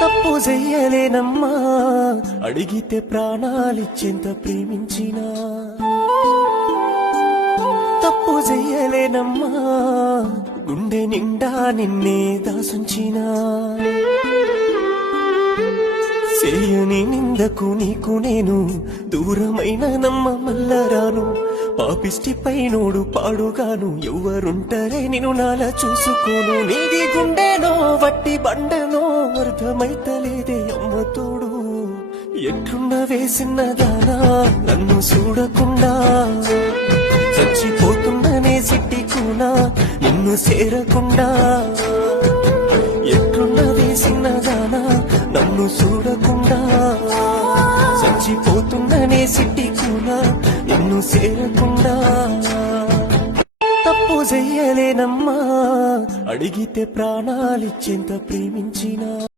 తప్పు చెయ్యలేనమ్మా, అడిగితే ప్రాణాలిచ్చేంత ప్రేమించినా. తప్పు చెయ్యలేనమ్మా, గుండె నిండా నిన్నే దాసుంచినా. చేయని నిందకు నీకు నేను దూరమైన నమ్మ మల్లరాను. పాపిష్టి పైనోడు పాడుగాను, ఎవరుంటారే నిన్ను నాలా చూసుకోను. నీది గుండెనో వట్టి బండనో అర్థమైతలేదే అమ్మ తోడు. ఎట్లున్న వేసిన్నదానా నన్ను చూడకుండా, చచ్చిపోతున్ననే సిట్టి కూనా నిన్ను చేరకుండా. ఎట్లున్న వేసిన్నదానా నన్ను చూడకుండా, చచ్చిపోతున్ననే సిట్టి కూనా నిన్ను చేరకుండా. తప్పు చెయ్యలేనమ్మా, అడిగితే ప్రాణాలిచ్చేంత ప్రేమించినా.